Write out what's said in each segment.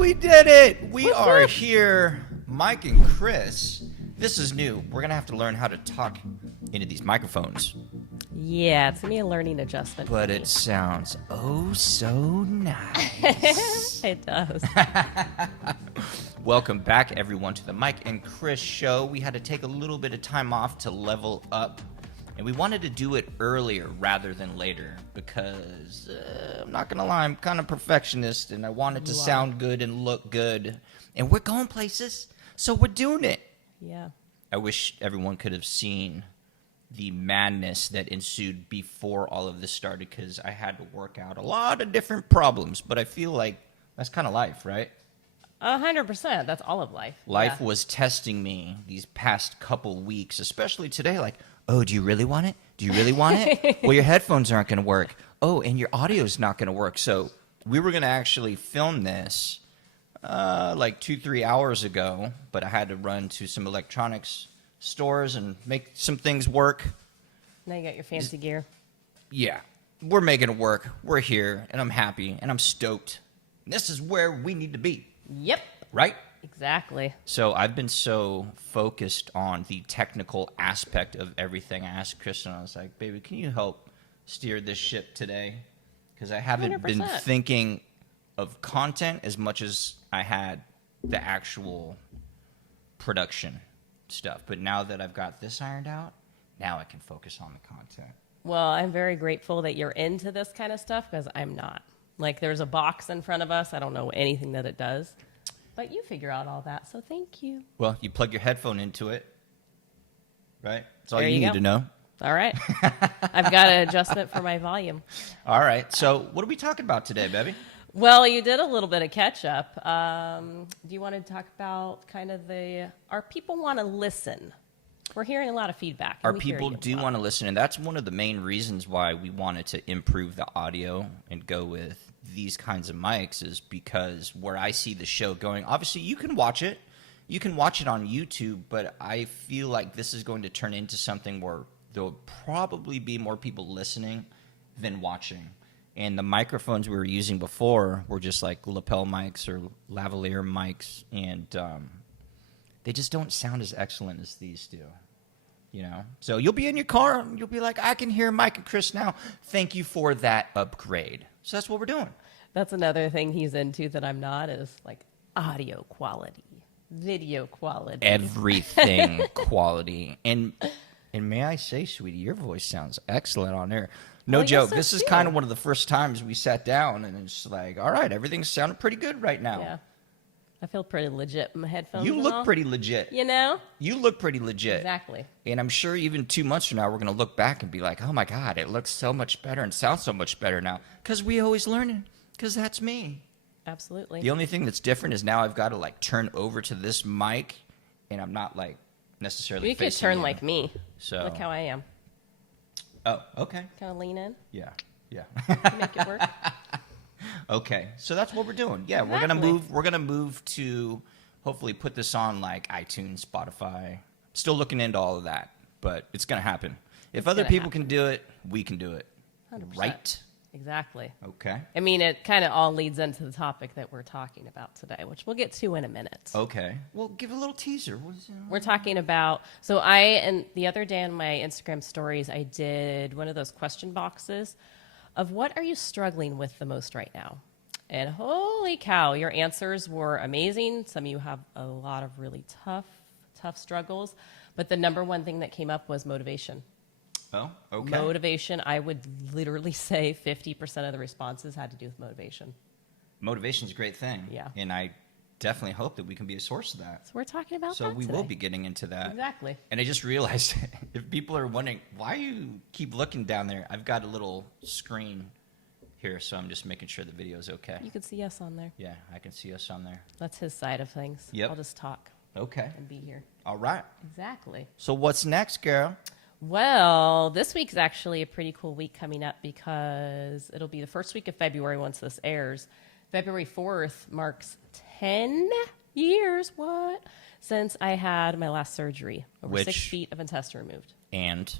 we did it! We are here, Mike and Kris. This is new. We're going to have to learn how to talk into these microphones. Yeah, it's going to be a learning adjustment. But it sounds oh so nice. It does. Welcome back, everyone, to the Mike and Kris show. We had to take a little bit of time off to level up. And we wanted to do it earlier rather than later because, I'm not going to lie, I'm kind of perfectionist and I want it to sound good and look good. And we're going places, so we're doing it. Yeah. I wish everyone could have seen the madness that ensued before all of this started because I had to work out a lot of different problems. But I feel like that's kind of life, right? 100%. That's all of life. Life was testing me these past couple weeks, especially today, like, oh, do you really want it? Do you really want it? Well, your headphones aren't going to work. Oh, and your audio's not going to work. So we were going to actually film this like 2-3 hours ago, but I had to run to some electronics stores and make some things work. Now you got your fancy gear. Yeah, we're making it work. We're here, and I'm happy, and I'm stoked. This is where we need to be. Yep. Right? Exactly. So I've been so focused on the technical aspect of everything. I asked Kristen, I was like, baby, can you help steer this ship today? Because I haven't 100%. been thinking of content as much as I had the actual production stuff. But now that I've got this ironed out, now I can focus on the content. Well, I'm very grateful that you're into this kind of stuff because I'm not. Like, there's a box in front of us. I don't know anything that it does. But you figure out all that, so thank you. Well, you plug your headphone into it, right? That's all There you you need go. to know. All right. I've got an adjustment for my volume. All right. So what are we talking about today, baby? Well, you did a little bit of catch up. Do you want to talk about kind of our people want to listen? We're hearing a lot of feedback. Our people do want to listen, and that's one of the main reasons why we wanted to improve the audio and go with these kinds of mics is because where I see the show going, obviously you can watch it. You can watch it on YouTube, but I feel like this is going to turn into something where there'll probably be more people listening than watching. And the microphones we were using before were just like lapel mics or lavalier mics, and they just don't sound as excellent as these do. You know, so you'll be in your car and you'll be like, I can hear Mike and Kris now. Thank you for that upgrade. So that's what we're doing. That's another thing he's into that I'm not is like audio quality, video quality. Everything quality. And may I say, sweetie, your voice sounds excellent on air. No joke. This is kind of one of the first times we sat down and it's like, all right, everything's sounding pretty good right now. Yeah. I feel pretty legit in my headphones. You look pretty legit. You know? You look pretty legit. Exactly. And I'm sure even 2 months from now, we're going to look back and be like, oh, my God, it looks so much better and sounds so much better now. Because we always learning. Because that's me. Absolutely. The only thing that's different is now I've got to, like, turn over to this mic, and I'm not, like, necessarily You could facing turn you. like me. So. Look how I am. Oh, okay. Kind of lean in. Yeah. Make it work. Okay, so that's what we're doing. Yeah, Exactly. we're gonna move to hopefully put this on like iTunes, Spotify. Still looking into all of that, but it's gonna happen. If other people can do it, we can do it. 100%. Right? Exactly. Okay. I mean, it kind of all leads into the topic that we're talking about today, which we'll get to in a minute. Okay. Well, give a little teaser. We're talking about, and the other day on my Instagram stories, I did one of those question boxes of what are you struggling with the most right now? And holy cow, your answers were amazing. Some of you have a lot of really tough struggles. But the number one thing that came up was motivation. Oh, okay. Motivation, I would literally say 50% of the responses had to do with motivation. Motivation's a great thing. Yeah. And I definitely hope that we can be a source of that. So we're talking about So that we today. will be getting into that. Exactly. And I just realized if people are wondering why you keep looking down there, I've got a little screen here, so I'm just making sure the video is okay. You can see us on there. Yeah, I can see us on there. That's his side of things. Yep. I'll just talk Okay. and be here. All right. Exactly. So what's next, girl? Well, this week is actually a pretty cool week coming up because it'll be the first week of February once this airs. February 4th marks 10 years, since I had my last surgery. Over 6 feet of intestine removed. And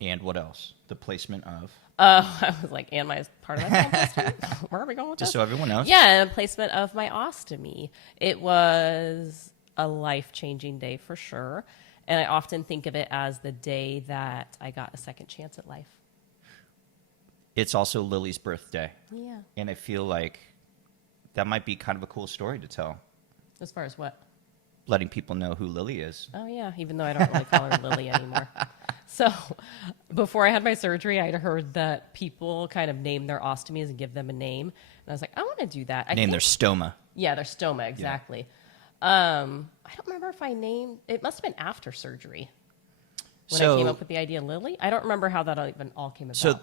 And what else? The placement of? I was like, and my part of my ostomy? Where are we going with Just this? so everyone knows. Yeah, placement of my ostomy. It was a life-changing day for sure. And I often think of it as the day that I got a second chance at life. It's also Lily's birthday. Yeah. And I feel like that might be kind of a cool story to tell. As far as what? Letting people know who Lily is. Oh, yeah, even though I don't really call her Lily anymore. So before I had my surgery, I'd heard that people kind of name their ostomies and give them a name. And I was like, I want to do that. Name their stoma. Yeah, their stoma, exactly. I don't remember if I named, it must have been after surgery when I came up with the idea Lily. I don't remember how that even all came about. So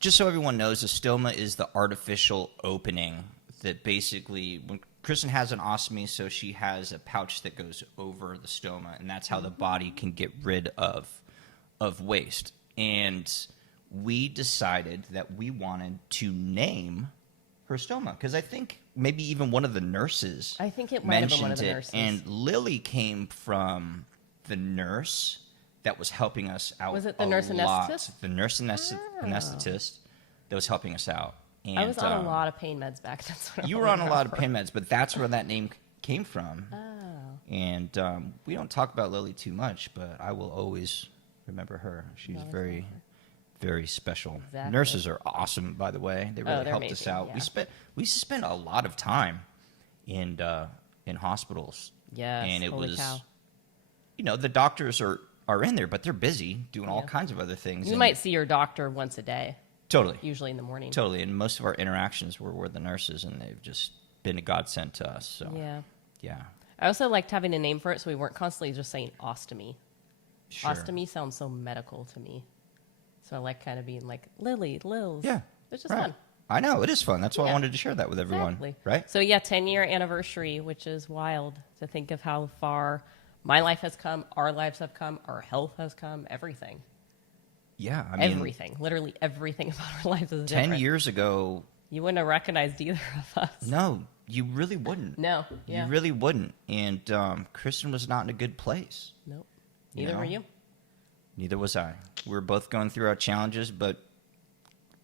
just so everyone knows, a stoma is the artificial opening that basically, when Kristen has an ostomy, so she has a pouch that goes over the stoma, and that's how the body can get rid of waste. And we decided that we wanted to name her stoma, because I think maybe even one of the nurses I think it might have been one of the mentioned it, nurses. and Lily came from the nurse that was helping us out. Was it the a nurse lot. anesthetist? The nurse anesthetist that was helping us out. And, I was on a lot of pain meds back then. So you were on a lot of pain meds, but that's where that name came from. Oh. And we don't talk about Lily too much, but I will always remember her. She's very, very special. Exactly. Nurses are awesome, by the way. They really they're helped us amazing, out. yeah. We spent a lot of time in hospitals. Yes, and it holy was, cow. The doctors are in there, but they're busy doing all kinds of other things. You and might see your doctor once a day, totally, usually in the morning. totally. And most of our interactions were with the nurses, and they've just been a godsend to us. So Yeah. I also liked having a name for it, so we weren't constantly just saying ostomy. Sure. Ostomy sounds so medical to me. So I like kind of being like Lily, Lils. Yeah. It's just right. fun. I know. It is fun. That's why I Yeah. wanted to share that with everyone. Exactly. Right? So yeah, 10-year anniversary, which is wild to think of how far my life has come, our lives have come, our health has come, everything. Yeah. I mean, Everything. Literally everything about our lives is 10 different. years ago, You wouldn't have recognized either of us. no, you really wouldn't. No. Yeah. You really wouldn't. And Kristen was not in a good place. Nope. Neither were you. Neither was I. We were both going through our challenges, but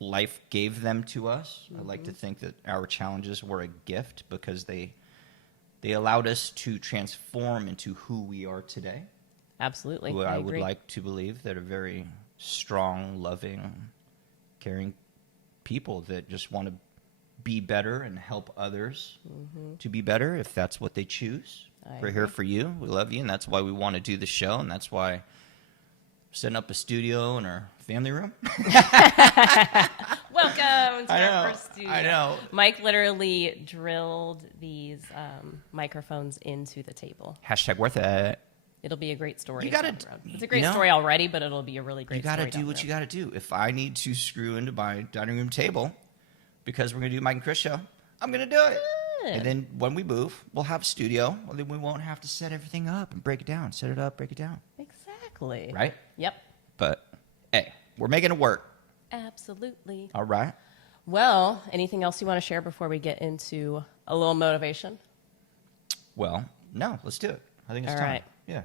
life gave them to us. I like to think that our challenges were a gift because they allowed us to transform into who we are today. Absolutely. Who I would agree. like to believe that are very strong, loving, caring people that just want to be better and help others to be better if that's what they choose. We're here for you. We love you, and that's why we want to do the show, and that's why we're setting up a studio in our family room. Welcome to our first studio. I know. Mike literally drilled these microphones into the table. Hashtag worth it. It'll be a great story. You gotta- down the road. It's a great you know, story already, but it'll be a really great You got to story. do what you got to do. If I need to screw into my dining room table because we're going to do Mike and Kris show, I'm going to do it. Good. And then when we move, we'll have a studio. Well, then we won't have to set everything up and break it down. Set it up, break it down. Exactly. Right? Yep. But, hey, we're making it work. Absolutely. All right? Well, anything else you want to share before we get into a little motivation? Well, no, let's do it. I think it's All time. right. Yeah.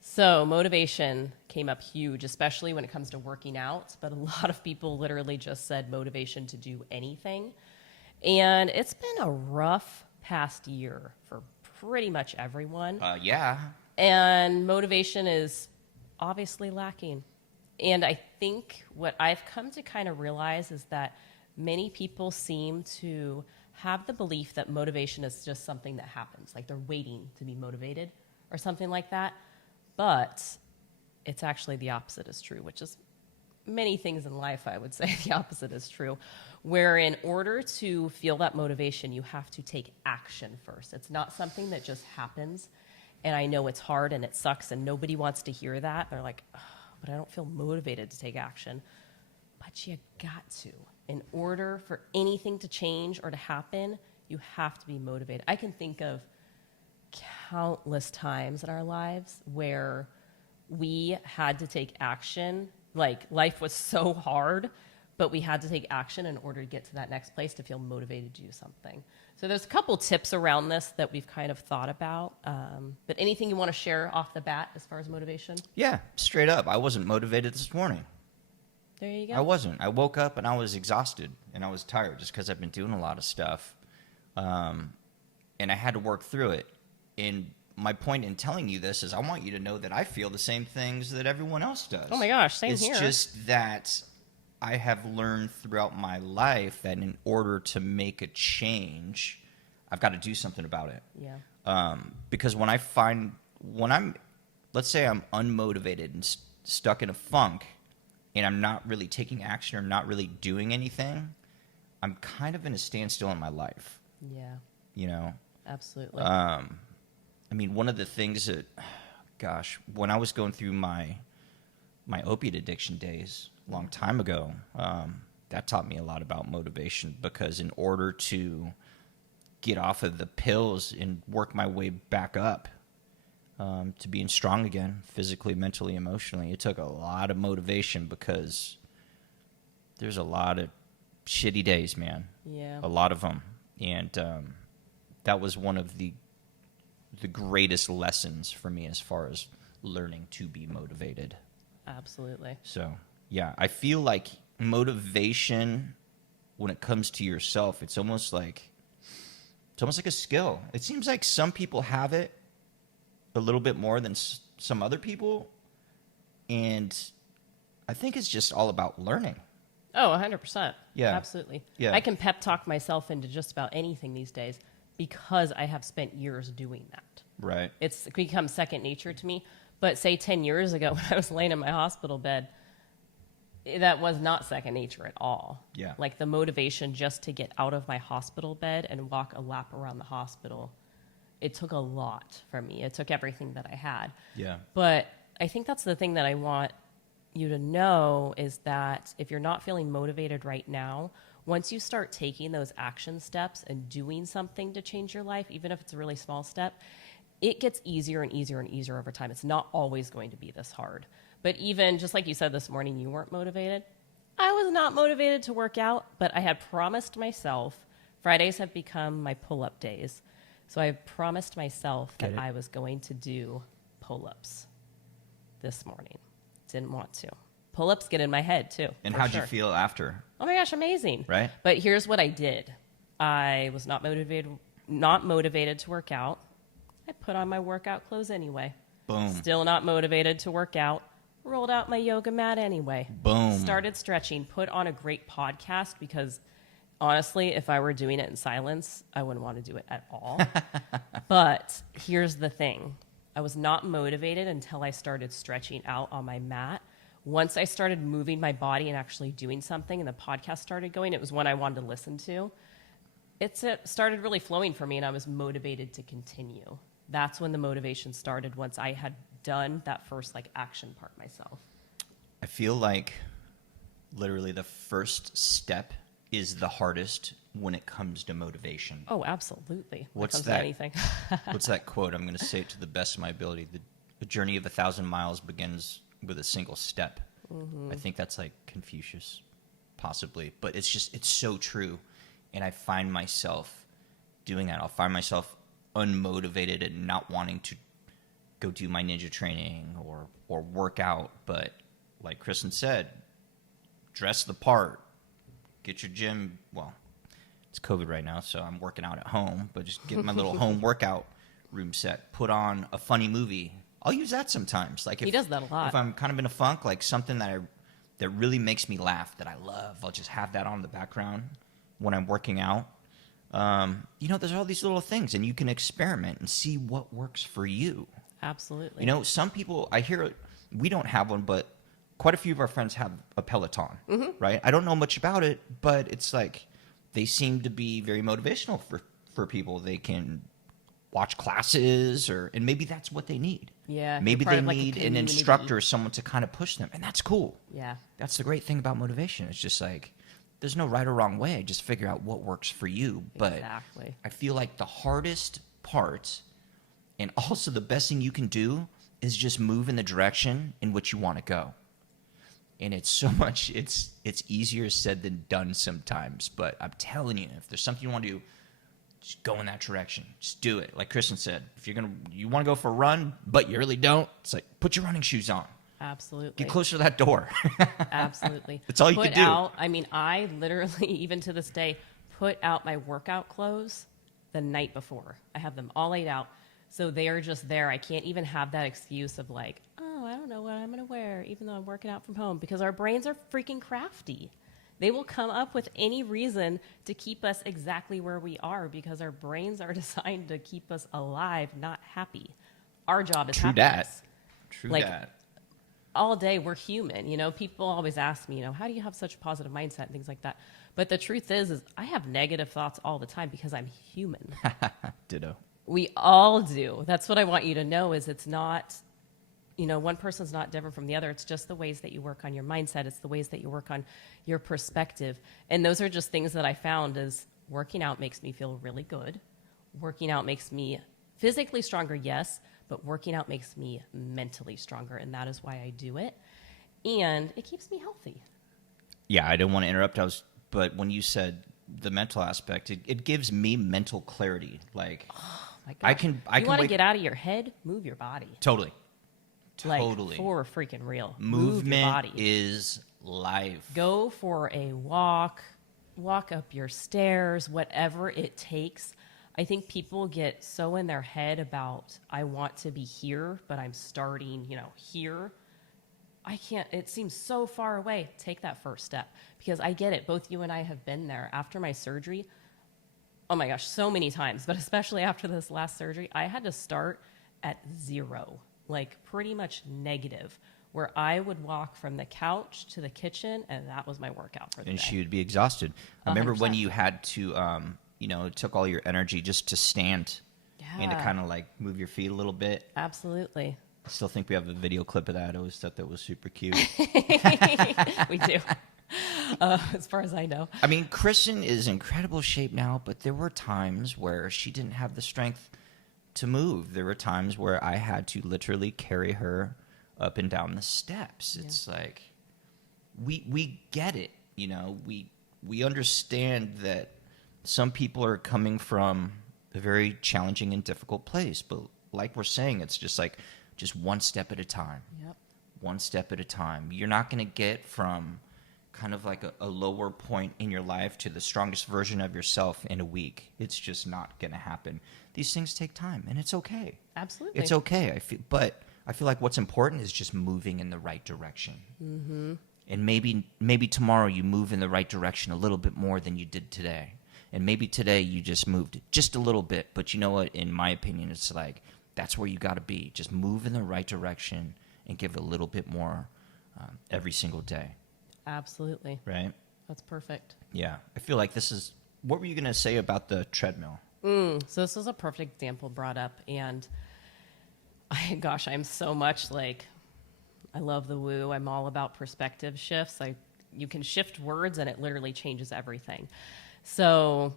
So motivation came up huge, especially when it comes to working out. But a lot of people literally just said motivation to do anything. And it's been a rough past year for pretty much everyone. Yeah. And motivation is obviously lacking. And I think what I've come to kind of realize is that many people seem to have the belief that motivation is just something that happens, like they're waiting to be motivated or something like that. But it's actually the opposite is true, which is many things in life, I would say the opposite is true, where in order to feel that motivation, you have to take action first. It's not something that just happens. And I know it's hard and it sucks and nobody wants to hear that. They're like, oh, but I don't feel motivated to take action. But you got to. In order for anything to change or to happen, you have to be motivated. I can think of countless times in our lives where we had to take action. Like life was so hard, but we had to take action in order to get to that next place to feel motivated to do something. So there's a couple tips around this that we've kind of thought about. But anything you want to share off the bat as far as motivation? Yeah, straight up. I wasn't motivated this morning. There you go. I wasn't. I woke up and I was exhausted and I was tired just because I've been doing a lot of stuff. And I had to work through it. And my point in telling you this is I want you to know that I feel the same things that everyone else does. Oh my gosh, same it's here. It's just that I have learned throughout my life that in order to make a change, I've got to do something about it. Yeah. Because let's say I'm unmotivated and stuck in a funk and I'm not really taking action or not really doing anything, I'm kind of in a standstill in my life. Yeah. You know? Absolutely. I mean, one of the things that, gosh, when I was going through my opiate addiction days a long time ago, that taught me a lot about motivation, because in order to get off of the pills and work my way back up to being strong again, physically, mentally, emotionally, it took a lot of motivation, because there's a lot of shitty days, man. Yeah. A lot of them. And that was one of the greatest lessons for me as far as learning to be motivated. Absolutely. So, yeah, I feel like motivation, when it comes to yourself, it's almost like a skill. It seems like some people have it a little bit more than some other people, and I think it's just all about learning. Oh, 100%. Yeah. Absolutely. Yeah. I can pep talk myself into just about anything these days because I have spent years doing that. Right. It's become second nature to me. But say 10 years ago when I was laying in my hospital bed, that was not second nature at all. Yeah. Like the motivation just to get out of my hospital bed and walk a lap around the hospital, it took a lot from me. It took everything that I had. Yeah. But I think that's the thing that I want you to know is that if you're not feeling motivated right now, once you start taking those action steps and doing something to change your life, even if it's a really small step, it gets easier and easier and easier over time. It's not always going to be this hard. But even just like you said this morning, you weren't motivated. I was not motivated to work out, but I had promised myself, Fridays have become my pull-up days. So I promised myself that I was going to do pull-ups this morning. Didn't want to. Pull-ups get in my head too. And how'd you feel after? Oh my gosh, amazing. Right? But here's what I did. I was not motivated to work out. I put on my workout clothes anyway. Boom. Still not motivated to work out. Rolled out my yoga mat anyway. Boom. Started stretching. Put on a great podcast because honestly, if I were doing it in silence, I wouldn't want to do it at all. But here's the thing. I was not motivated until I started stretching out on my mat. Once I started moving my body and actually doing something and the podcast started going, it was one I wanted to listen to. It started really flowing for me and I was motivated to continue. That's when the motivation started, once I had done that first action part myself. I feel like literally the first step is the hardest when it comes to motivation. Oh, absolutely. What's when it comes that? to anything. What's that quote? I'm going to say it to the best of my ability. The journey of 1,000 miles begins with a single step. Mm-hmm. I think that's like Confucius, possibly. But it's so true. And I find myself doing that. I'll find myself unmotivated and not wanting to go do my ninja training or work out. But like Kristen said, dress the part. Get your gym, well, it's COVID right now, so I'm working out at home, but just get my little home workout room set. Put on a funny movie. I'll use that sometimes. Like he does that a lot. If I'm kind of in a funk, like something that really makes me laugh, that I love, I'll just have that on in the background when I'm working out. There's all these little things, and you can experiment and see what works for you. Absolutely. Some people, I hear, we don't have one, but quite a few of our friends have a Peloton, right? I don't know much about it, but it's like they seem to be very motivational for people. They can watch classes, and maybe that's what they need. Yeah. Maybe they need an instructor, someone to kind of push them, and that's cool. Yeah. That's the great thing about motivation. It's just like there's no right or wrong way. Just figure out what works for you. But exactly. I feel like the hardest part, and also the best thing you can do, is just move in the direction in which you want to go. And it's so much, it's easier said than done sometimes. But I'm telling you, if there's something you want to do, just go in that direction. Just do it. Like Kristen said, if you want to go for a run, but you really don't, it's like, put your running shoes on. Absolutely. Get closer to that door. Absolutely. That's all you can do. I literally, even to this day, put out my workout clothes the night before. I have them all laid out. So they are just there. I can't even have that excuse of like, oh, I don't know what I'm going to wear, even though I'm working out from home, because our brains are freaking crafty. They will come up with any reason to keep us exactly where we are because our brains are designed to keep us alive, not happy. Our job is happiness. True that. All day we're human. People always ask me, how do you have such a positive mindset and things like that? But the truth is I have negative thoughts all the time because I'm human. Ditto. We all do. That's what I want you to know is it's not, one person's not different from the other. It's just the ways that you work on your mindset. It's the ways that you work on your perspective. And those are just things that I found is working out makes me feel really good. Working out makes me physically stronger, yes, but working out makes me mentally stronger. And that is why I do it. And it keeps me healthy. Yeah, I didn't want to interrupt. But when you said the mental aspect, it gives me mental clarity. Like, my gosh. I can you want to get out of your head, move your body. Totally. Like, for freaking real. Movement move your body. is life. Go for a walk up your stairs, whatever it takes. I think people get so in their head about, I want to be here, but I'm starting, here. I can't, it seems so far away. Take that first step because I get it. Both you and I have been there after my surgery. Oh my gosh, so many times, but especially after this last surgery, I had to start at 0, like pretty much negative, where I would walk from the couch to the kitchen, and that was my workout for the day. And she would be exhausted. I remember 100%. when you had to, it took all your energy just to stand and to kind of like move your feet a little bit. Absolutely. I still think we have a video clip of that. I always thought that was super cute. We do. As far as I know. I mean, Kristen is in incredible shape now, but there were times where she didn't have the strength to move. There were times where I had to literally carry her up and down the steps. Yeah. It's like, we get it. We understand that some people are coming from a very challenging and difficult place, but like we're saying, it's just like, just one step at a time. Yep. One step at a time. You're not going to get from kind of like a lower point in your life to the strongest version of yourself in a week. It's just not going to happen. These things take time, and it's okay. Absolutely. It's okay. I feel like what's important is just moving in the right direction. Mm-hmm. And maybe tomorrow you move in the right direction a little bit more than you did today. And maybe today you just moved just a little bit. But you know what? In my opinion, it's like that's where you got to be. Just move in the right direction and give it a little bit more every single day. Absolutely. Right? That's perfect. Yeah. I feel like this is... What were you going to say about the treadmill? So this was a perfect example brought up. And I'm so much like... I love the woo. I'm all about perspective shifts. You can shift words and it literally changes everything. So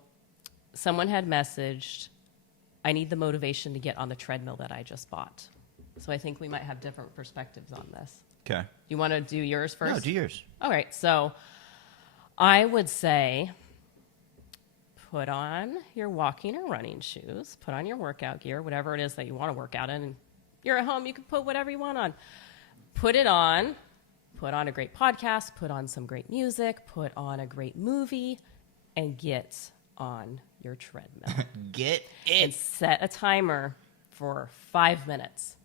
someone had messaged, I need the motivation to get on the treadmill that I just bought. So I think we might have different perspectives on this. Okay. You want to do yours first? No, do yours. All right. So I would say put on your walking or running shoes, put on your workout gear, whatever it is that you want to work out in. You're at home, you can put whatever you want on. Put it on, put on a great podcast, put on some great music, put on a great movie, and get on your treadmill. Get it. And set a timer for 5 minutes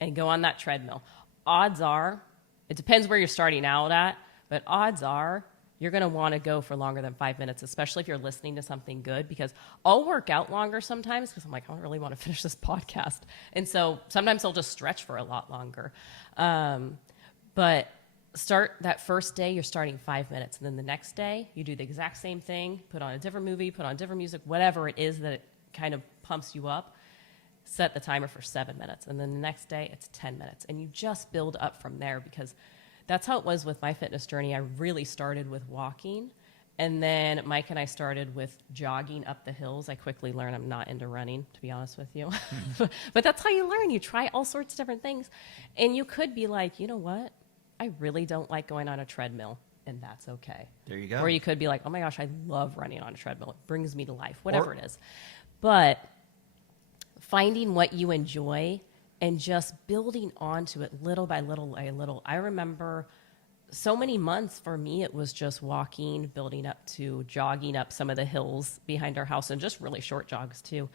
and go on that treadmill. Odds are, it depends where you're starting out at, but odds are you're going to want to go for longer than 5 minutes, especially if you're listening to something good, because I'll work out longer sometimes because I'm like, I don't really want to finish this podcast. And so sometimes I'll just stretch for a lot longer. But start that first day, you're starting 5 minutes. And then the next day, you do the exact same thing, put on a different movie, put on different music, whatever it is that it kind of pumps you up. Set the timer for 7 minutes. And then the next day, it's 10 minutes. And you just build up from there because that's how it was with my fitness journey. I really started with walking. And then Mike and I started with jogging up the hills. I quickly learned I'm not into running, to be honest with you. But that's how you learn. You try all sorts of different things. And you could be like, you know what? I really don't like going on a treadmill, and that's okay. There you go. Or you could be like, oh my gosh, I love running on a treadmill. It brings me to life, whatever it is. But finding what you enjoy and just building onto it little by little by little. I remember so many months for me, it was just walking, building up to jogging up some of the hills behind our house, and just really short jogs too.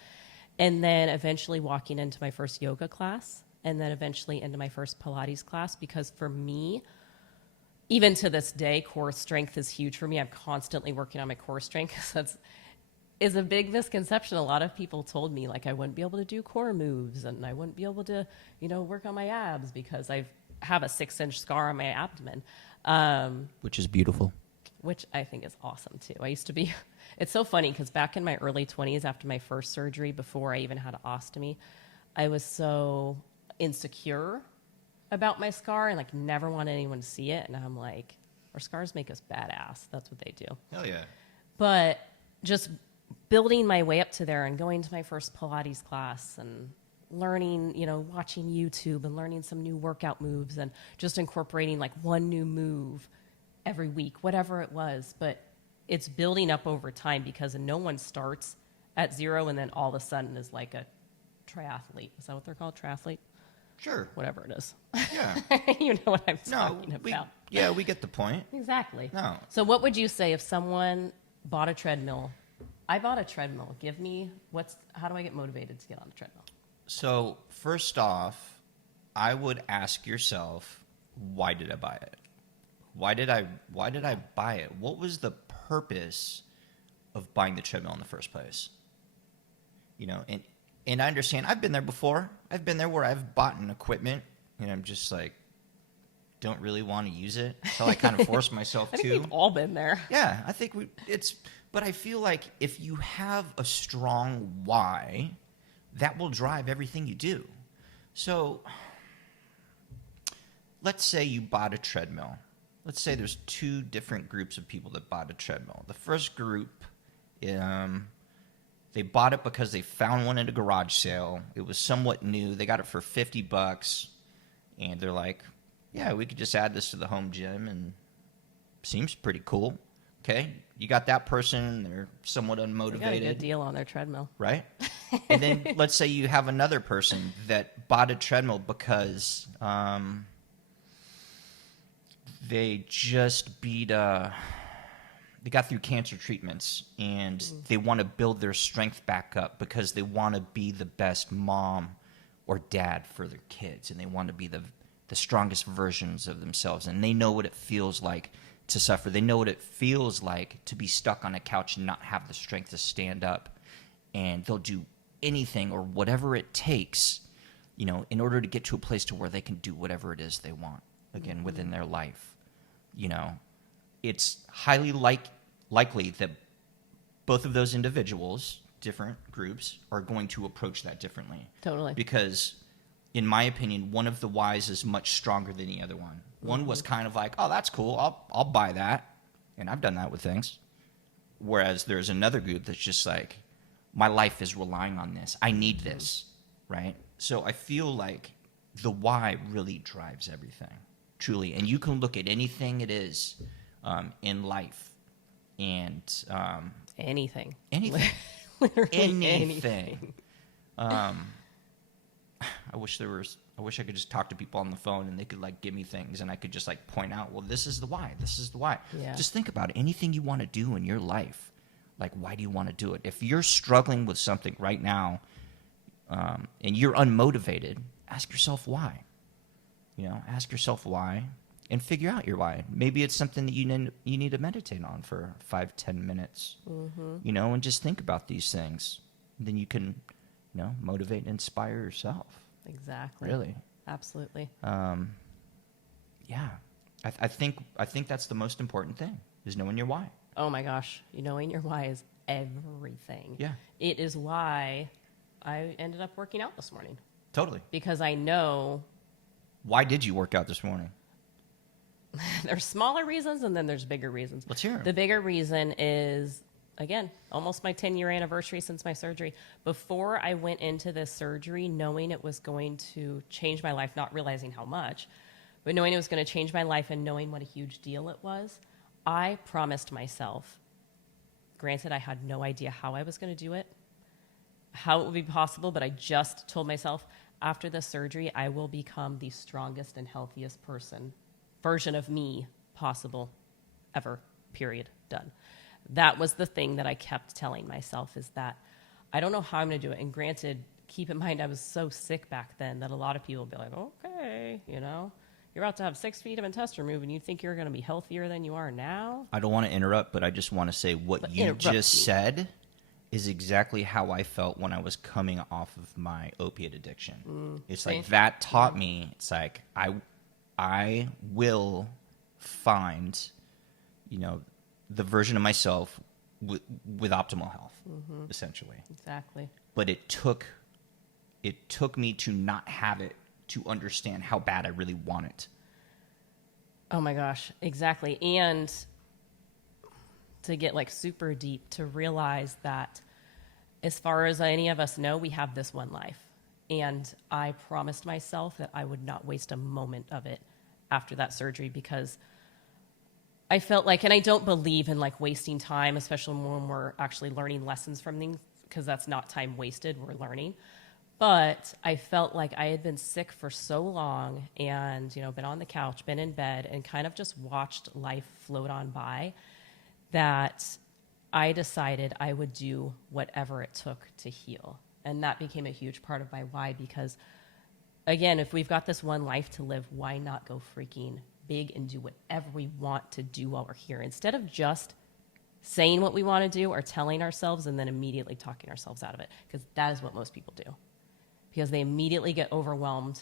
And then eventually walking into my first yoga class, and then eventually into my first Pilates class, because for me, even to this day, core strength is huge for me. I'm constantly working on my core strength, because that's is a big misconception. A lot of people told me like I wouldn't be able to do core moves, and I wouldn't be able to, work on my abs because I have a 6-inch scar on my abdomen. Which is beautiful. Which I think is awesome too. I used to be, it's so funny because back in my early 20s after my first surgery, before I even had an ostomy, I was so insecure about my scar and like never wanted anyone to see it. And I'm like, our scars make us badass. That's what they do. Hell yeah. But just building my way up to there and going to my first Pilates class and learning, watching YouTube and learning some new workout moves and just incorporating like one new move every week, whatever it was. But it's building up over time, because no one starts at zero and then all of a sudden is like a triathlete. Is that what they're called? Triathlete? Sure. Whatever it is. Yeah. You know what I'm talking about. We get the point. Exactly. No. So what would you say if someone bought a treadmill? I bought a treadmill. How do I get motivated to get on the treadmill? So first off, I would ask yourself, why did I buy it? Why did I buy it? What was the purpose of buying the treadmill in the first place? And I understand, I've been there before. I've been there where I've bought an equipment and I'm just like, don't really want to use it. So I kind of force myself I to. think we've all been there. Yeah, I think but I feel like if you have a strong why, that will drive everything you do. So let's say you bought a treadmill. Let's say there's two different groups of people that bought a treadmill. The first group, they bought it because they found one at a garage sale. It was somewhat new. They got it for $50, and they're like, yeah, we could just add this to the home gym, and seems pretty cool. Okay, you got that person. They're somewhat unmotivated. They got a good deal on their treadmill. Right? And then let's say you have another person that bought a treadmill because they just they got through cancer treatments, and they want to build their strength back up because they want to be the best mom or dad for their kids, and they want to be the strongest versions of themselves, and they know what it feels like to suffer. They know what it feels like to be stuck on a couch and not have the strength to stand up, and they'll do anything or whatever it takes, in order to get to a place to where they can do whatever it is they want, again, within their life. It's highly likely that both of those individuals, different groups, are going to approach that differently. Totally. Because, in my opinion, one of the whys is much stronger than the other one. One was kind of like, oh, that's cool, I'll buy that. And I've done that with things. Whereas there's another group that's just like, my life is relying on this. I need this, right? So I feel like the why really drives everything, truly. And you can look at anything it is in life and anything. Anything. Literally anything. I wish I could just talk to people on the phone and they could like give me things and I could just like point out, well, this is the why. This is the why. Yeah. Just think about it. Anything you want to do in your life, like why do you want to do it? If you're struggling with something right now and you're unmotivated, ask yourself why. Ask yourself why and figure out your why. Maybe it's something that you need to meditate on for 5-10 minutes, and just think about these things. Then you can, motivate and inspire yourself. Exactly. Really. Absolutely. Yeah. I think that's the most important thing, is knowing your why. Oh my gosh. Knowing your why is everything. Yeah. It is why I ended up working out this morning. Totally. Because I know. Why did you work out this morning? There's smaller reasons and then there's bigger reasons. Let's hear 'em. The bigger reason is, again, almost my 10-year anniversary since my surgery. Before I went into this surgery, knowing it was going to change my life, not realizing how much, but knowing it was going to change my life and knowing what a huge deal it was, I promised myself, granted, I had no idea how I was going to do it, how it would be possible, but I just told myself, after the surgery, I will become the strongest and healthiest version of me possible ever, period, done. That was the thing that I kept telling myself, is that I don't know how I'm going to do it. And granted, keep in mind, I was so sick back then that a lot of people would be like, okay, you know, you're about to have 6 feet of intestine removed and you think you're going to be healthier than you are now? I don't want to interrupt, but I just want to say what you just said is exactly how I felt when I was coming off of my opiate addiction. It's like that taught me, it's like I will find, you know, the version of myself with optimal health, essentially. Exactly. But it took me to not have it to understand how bad I really want it. Oh my gosh, exactly. And to get like super deep, to realize that as far as any of us know, we have this one life. And I promised myself that I would not waste a moment of it after that surgery, because I felt like, and I don't believe in like wasting time, especially when we're actually learning lessons from things, because that's not time wasted, we're learning. But I felt like I had been sick for so long and, you know, been on the couch, been in bed, and kind of just watched life float on by, that I decided I would do whatever it took to heal. And that became a huge part of my why, because, again, if we've got this one life to live, why not go freaking big and do whatever we want to do while we're here, instead of just saying what we want to do or telling ourselves and then immediately talking ourselves out of it, because that is what most people do. Because they immediately get overwhelmed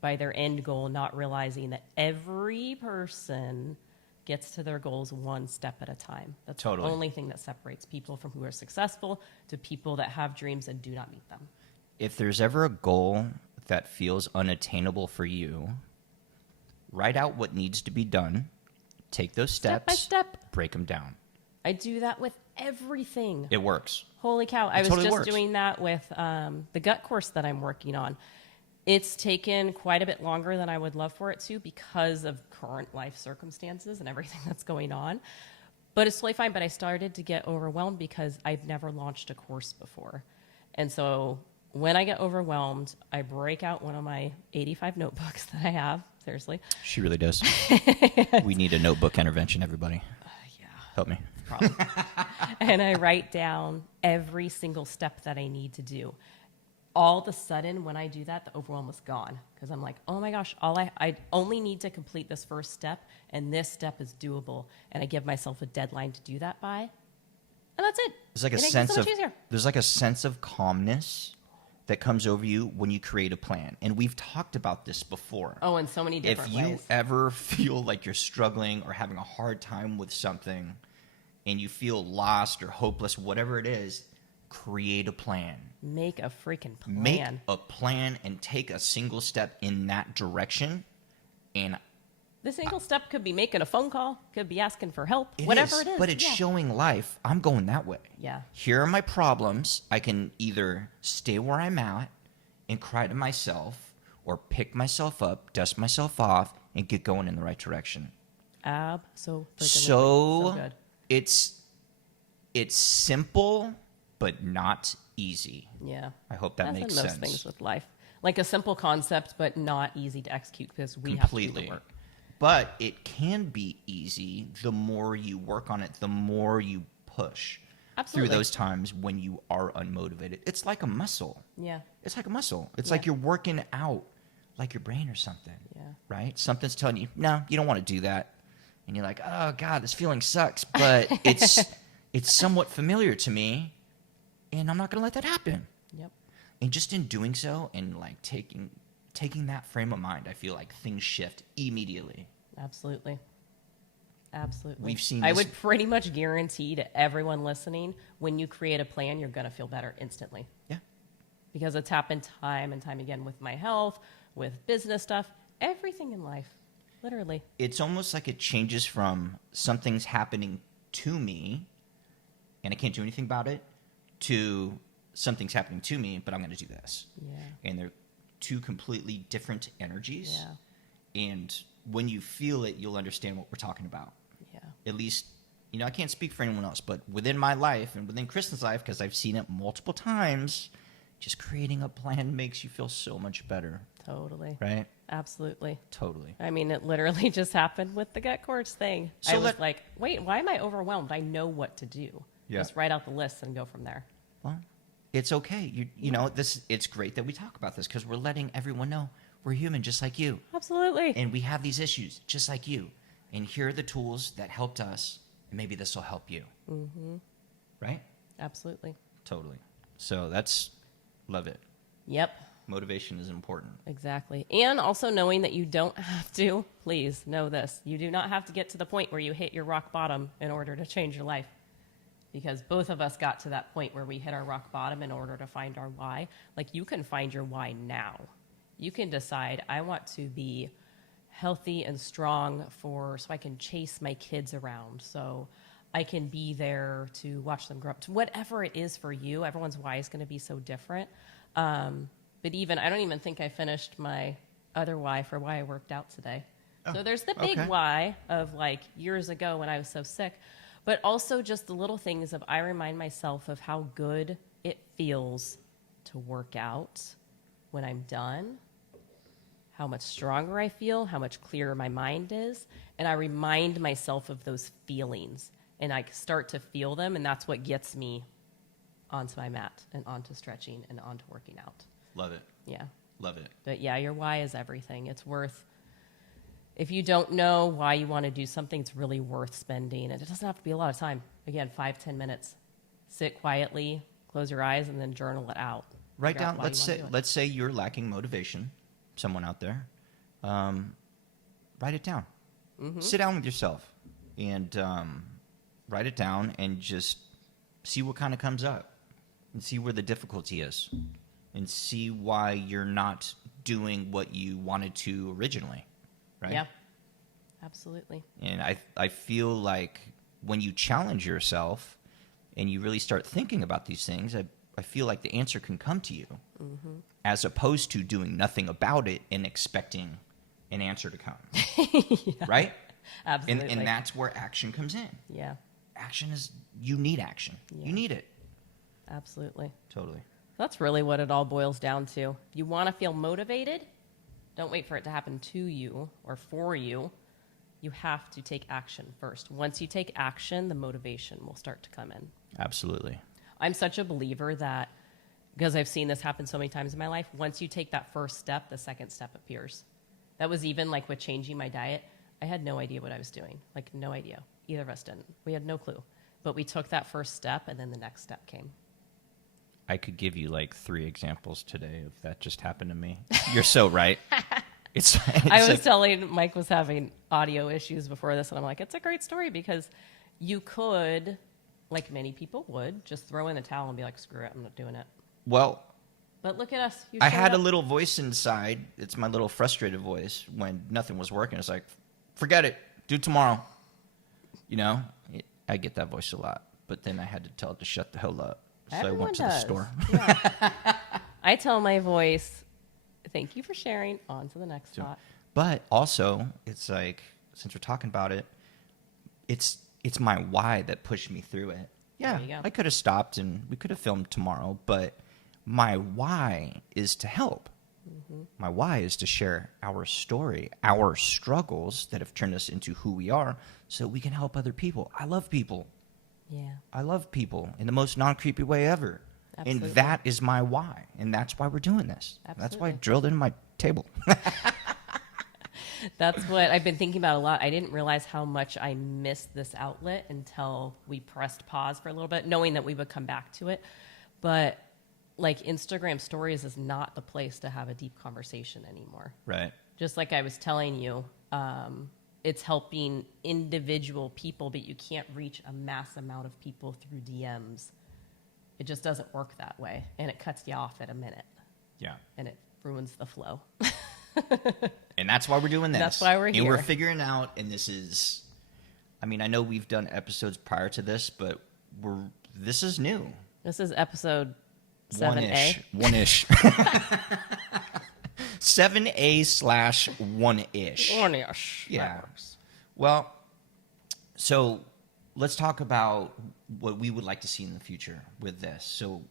by their end goal, not realizing that every person gets to their goals one step at a time. That's Totally. The only thing that separates people from who are successful to people that have dreams and do not meet them. If there's ever a goal that feels unattainable for you, write out what needs to be done, take those steps, Step by step. break them down. I do that with everything. It works. Holy cow. I was totally just works. doing that with the gut course that I'm working on. It's taken quite a bit longer than I would love for it to, because of current life circumstances and everything that's going on. But it's totally fine. But I started to get overwhelmed because I've never launched a course before. And so when I get overwhelmed, I break out one of my 85 notebooks that I have. Seriously. She really does. We need a notebook intervention, everybody. Yeah. Help me. Problem. And I write down every single step that I need to do. All of a sudden, when I do that, the overwhelm is gone, because I'm like, oh my gosh, I only need to complete this first step, and this step is doable, and I give myself a deadline to do that by, and that's it. There's like a It makes it sense so much of easier. there's like a sense of calmness that comes over you when you create a plan, and we've talked about this before. Oh, in so many different If you ways. ever feel like you're struggling or having a hard time with something, and you feel lost or hopeless, whatever it is, create a plan. Make a freaking plan. Make a plan and take a single step in that direction. And The single step could be making a phone call, could be asking for help, whatever it is. But it's yeah. showing life, I'm going that way. Yeah. Here are my problems. I can either stay where I'm at and cry to myself, or pick myself up, dust myself off, and get going in the right direction. So good. It's simple, but not easy. Yeah. I hope that That's makes in most sense. things with life. Like a simple concept, but not easy to execute, because we Completely. have to do the work. But it can be easy the more you work on it, the more you push Absolutely. through those times when you are unmotivated. It's like a muscle. Yeah. It's like a muscle. It's Yeah. like you're working out like your brain or something. Yeah. Right? Something's telling you, no, you don't want to do that. And you're like, oh, God, this feeling sucks. But it's somewhat familiar to me, and I'm not going to let that happen. Yep. And just in doing so and like taking that frame of mind, I feel like things shift immediately. Absolutely. Absolutely. We've seen I this- would pretty much guarantee to everyone listening, when you create a plan, you're going to feel better instantly. Yeah. Because it's happened time and time again with my health, with business stuff, everything in life. Literally. It's almost like it changes from something's happening to me and I can't do anything about it, to something's happening to me, but I'm going to do this. Yeah. And they're two completely different energies. Yeah. And when you feel it, you'll understand what we're talking about. Yeah. At least, I can't speak for anyone else, but within my life and within Kristen's life, because I've seen it multiple times, just creating a plan makes you feel so much better. Totally. Right? Absolutely. Totally. I mean, it literally just happened with the gut cords thing. So I was like, wait, why am I overwhelmed? I know what to do. Yeah. Just write out the list and go from there. Well, it's okay. It's great that we talk about this because we're letting everyone know we're human just like you. Absolutely. And we have these issues just like you. And here are the tools that helped us. And maybe this will help you. Mm-hmm. Right? Absolutely. Totally. So love it. Yep. Motivation is important. Exactly. And also knowing that you don't have to, please know this, you do not have to get to the point where you hit your rock bottom in order to change your life. Because both of us got to that point where we hit our rock bottom in order to find our why. Like, you can find your why now. You can decide, I want to be healthy and strong so I can chase my kids around, so I can be there to watch them grow up. Whatever it is for you, everyone's why is going to be so different. But I don't even think I finished my other why for why I worked out today. Oh, so there's the big why of like years ago when I was so sick, but also just the little things of I remind myself of how good it feels to work out when I'm done, how much stronger I feel, how much clearer my mind is. And I remind myself of those feelings and I start to feel them. And that's what gets me onto my mat and onto stretching and onto working out. Love it. Yeah. Love it. But yeah, your why is everything. It's worth, if you don't know why you want to do something, it's really worth spending. And it doesn't have to be a lot of time. Again, 5-10 minutes. Sit quietly, close your eyes, and then journal it out. Write down, let's say you're lacking motivation, someone out there. Write it down. Mm-hmm. Sit down with yourself and write it down and just see what kind of comes up and see where the difficulty is. And see why you're not doing what you wanted to originally, right? Yeah, absolutely. And I feel like when you challenge yourself and you really start thinking about these things, I feel like the answer can come to you as opposed to doing nothing about it and expecting an answer to come, yeah, right? Absolutely. And that's where action comes in. Yeah. You need action. Yeah. You need it. Absolutely. Totally. That's really what it all boils down to. If you want to feel motivated, don't wait for it to happen to you or for you. You have to take action first. Once you take action, the motivation will start to come in. Absolutely. I'm such a believer that, because I've seen this happen so many times in my life, once you take that first step, the second step appears. That was even like with changing my diet. I had no idea what I was doing. Like, no idea. Either of us didn't. We had no clue. But we took that first step, and then the next step came. I could give you like 3 examples today of that just happened to me. You're so right. It's I was telling Mike was having audio issues before this, and I'm like, it's a great story because you could, like many people would, just throw in the towel and be like, screw it, I'm not doing it. Well, but look at us. I had a little voice inside. It's my little frustrated voice when nothing was working. It's like, forget it. Do it tomorrow. I get that voice a lot. But then I had to tell it to shut the hell up. So Everyone I went to the store. Yeah. I tell my voice, thank you for sharing. On to the next thought. But also, it's like, since we're talking about it, it's my why that pushed me through it. Yeah, I could have stopped and we could have filmed tomorrow, but my why is to help. Mm-hmm. My why is to share our story, our struggles that have turned us into who we are so we can help other people. I love people. Yeah. I love people in the most non-creepy way ever. Absolutely. And that is my why. And that's why we're doing this. Absolutely. That's why I drilled in my table. That's what I've been thinking about a lot. I didn't realize how much I missed this outlet until we pressed pause for a little bit, knowing that we would come back to it. But like Instagram stories is not the place to have a deep conversation anymore. Right. Just like I was telling you, it's helping individual people, but you can't reach a mass amount of people through DMs. It just doesn't work that way, and it cuts you off at a minute. Yeah. And it ruins the flow. And that's why we're doing this. That's why we're here. And we're figuring out, and this is, I mean, I know we've done episodes prior to this, but this is new. This is episode 7A. One-ish. 7A/1-ish. One-ish. Yeah. That works. Well, so let's talk about what we would like to see in the future with this. So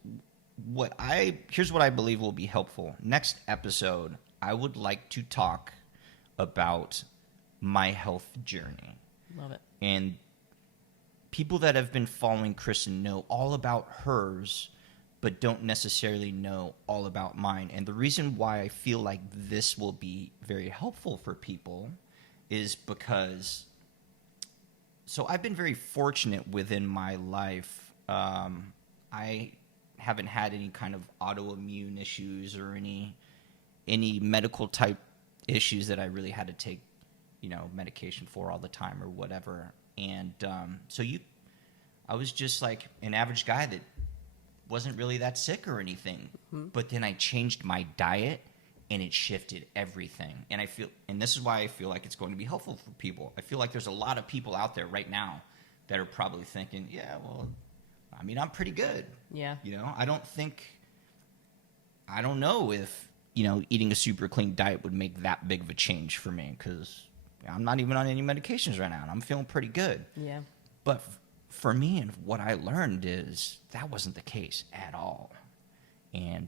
here's what I believe will be helpful. Next episode, I would like to talk about my health journey. Love it. And people that have been following Kristen know all about hers, but don't necessarily know all about mine. And the reason why I feel like this will be very helpful for people is because, so I've been very fortunate within my life. I haven't had any kind of autoimmune issues or any medical type issues that I really had to take, medication for all the time or whatever. And I was just like an average guy that wasn't really that sick or anything. Mm-hmm. But then I changed my diet and it shifted everything. And this is why I feel like it's going to be helpful for people. I feel like there's a lot of people out there right now that are probably thinking, yeah, well, I mean, I'm pretty good. Yeah. I don't know if, eating a super clean diet would make that big of a change for me, because I'm not even on any medications right now and I'm feeling pretty good. Yeah. But for me, and what I learned is that wasn't the case at all. And,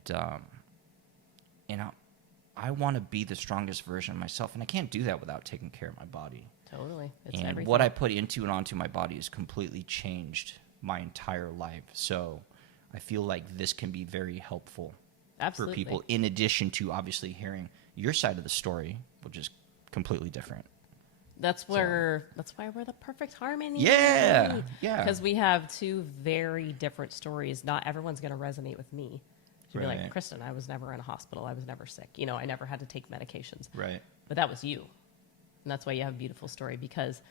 I want to be the strongest version of myself, and I can't do that without taking care of my body. Totally. It's and everything. What I put into and onto my body has completely changed my entire life. So I feel like this can be very helpful Absolutely. for people, in addition to obviously hearing your side of the story, which is completely different. That's why we're the perfect harmony. Yeah. Because we have two very different stories. Not everyone's going to resonate with me. You'll be like, Kristen, I was never in a hospital. I was never sick. I never had to take medications. Right. But that was you. And that's why you have a beautiful story, because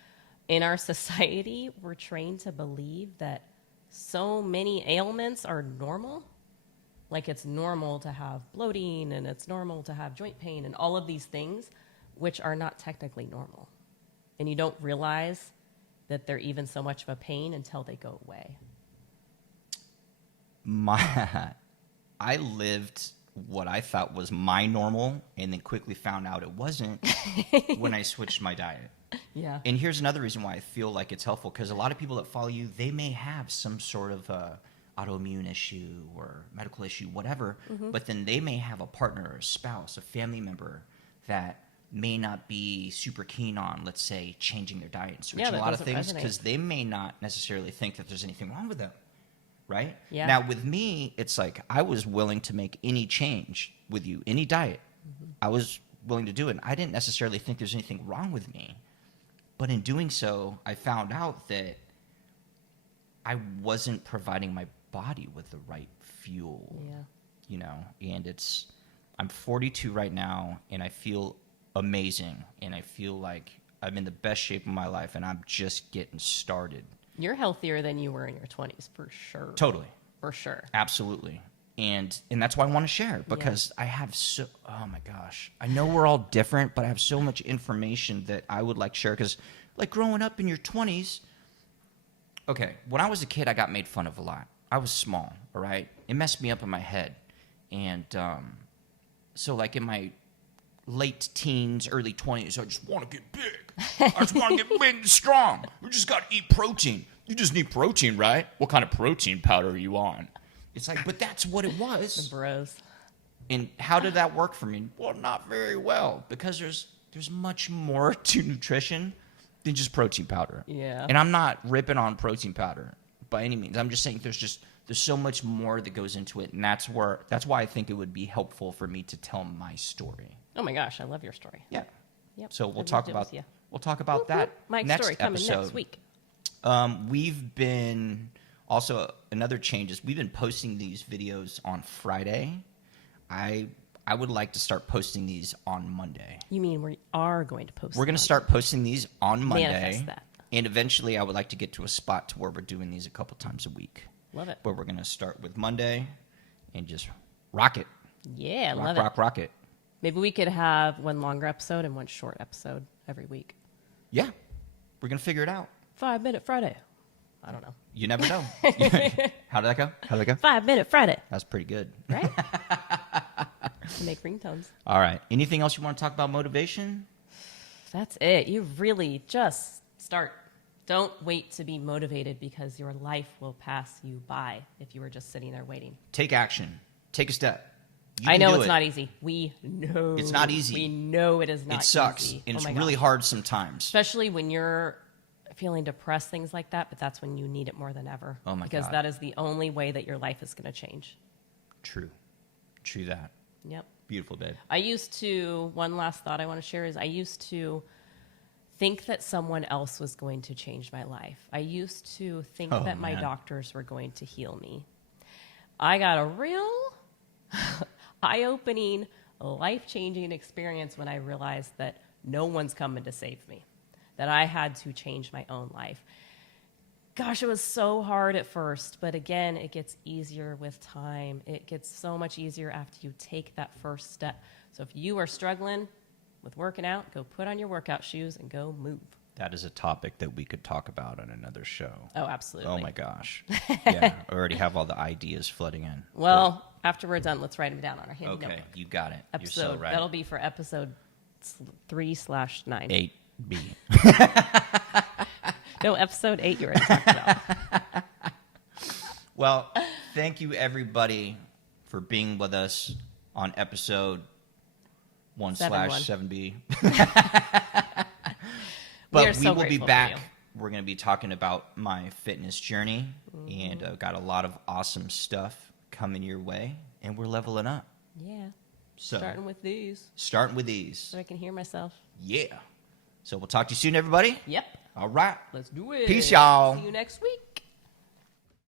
in our society, we're trained to believe that so many ailments are normal. Like, it's normal to have bloating and it's normal to have joint pain and all of these things, which are not technically normal. And you don't realize that they're even so much of a pain until they go away. I lived what I thought was my normal and then quickly found out it wasn't when I switched my diet. Yeah. And here's another reason why I feel like it's helpful, because a lot of people that follow you, they may have some sort of autoimmune issue or medical issue, whatever, but then they may have a partner or a spouse, a family member that may not be super keen on, let's say, changing their diet and switching a lot of things, because they may not necessarily think that there's anything wrong with them, right? Yeah. Now, with me, it's like I was willing to make any change with you, any diet. I was willing to do it. And I didn't necessarily think there's anything wrong with me. But in doing so, I found out that I wasn't providing my body with the right fuel. Yeah. And I'm 42 right now, and I feel amazing, and I feel like I'm in the best shape of my life, and I'm just getting started. You're healthier than you were in your 20s, for sure. Totally. For sure. Absolutely. And that's why I want to share, because I have oh my gosh, I know we're all different, but I have so much information that I would like to share, because like growing up in your 20s, okay, when I was a kid, I got made fun of a lot. I was small, all right? It messed me up in my head. And so like in my late teens, early 20s, I just want to get big. I just want to get big and strong. We just got to eat protein. You just need protein, right? What kind of protein powder are you on? It's like, but that's what it was. The bros. And how did that work for me? Well, not very well, because there's much more to nutrition than just protein powder. Yeah. And I'm not ripping on protein powder by any means. I'm just saying there's so much more that goes into it, and that's why I think it would be helpful for me to tell my story. Oh my gosh, I love your story. Yeah. Yep. So we'll talk about that Mike's next story coming episode. next week. We've been also another change is we've been posting these videos on Friday. I would like to start posting these on Monday. You mean we are going to post? We're going to start posting these on Monday. Manifest that. And eventually I would like to get to a spot to where we're doing these a couple times a week. Love it. But we're going to start with Monday and just rock it. Yeah, love it. Rock it. Maybe we could have one longer episode and one short episode every week. Yeah. We're going to figure it out. 5-Minute Friday. I don't know. You never know. How did that go? 5-Minute Friday. That's pretty good. Right? to make ringtones. All right. Anything else you want to talk about motivation? That's it. You really just start. Don't wait to be motivated because your life will pass you by if you were just sitting there waiting. Take action. Take a step. I know it's not easy. We know. It's not easy. We know it is not easy. It sucks. And it's really hard sometimes. Especially when you're feeling depressed, things like that. But that's when you need it more than ever. Oh, my God. Because that is the only way that your life is going to change. True. True that. Yep. Beautiful, babe. One last thought I want to share is I used to think that someone else was going to change my life. I used to think that my doctors were going to heal me. I got a real eye-opening, life-changing experience when I realized that no one's coming to save me, that I had to change my own life. Gosh, it was so hard at first, but again, it gets easier with time. It gets so much easier after you take that first step. So if you are struggling with working out, go put on your workout shoes and go move. That is a topic that we could talk about on another show. Oh, absolutely. Oh, my gosh. Yeah, I already have all the ideas flooding in. Well, after we're done, let's write them down on our handy notebook. Okay, you got it. You're Episode, so right. that'll be for episode 3/9. 8B. No, episode 8 you already talked about. Well, thank you, everybody, for being with us on episode 1/7B. But we will be back. We're going to be talking about my fitness journey, and got a lot of awesome stuff coming your way, and we're leveling up. Yeah. So, starting with these. So I can hear myself. Yeah. So we'll talk to you soon, everybody. Yep. All right. Let's do it. Peace, y'all. See you next week.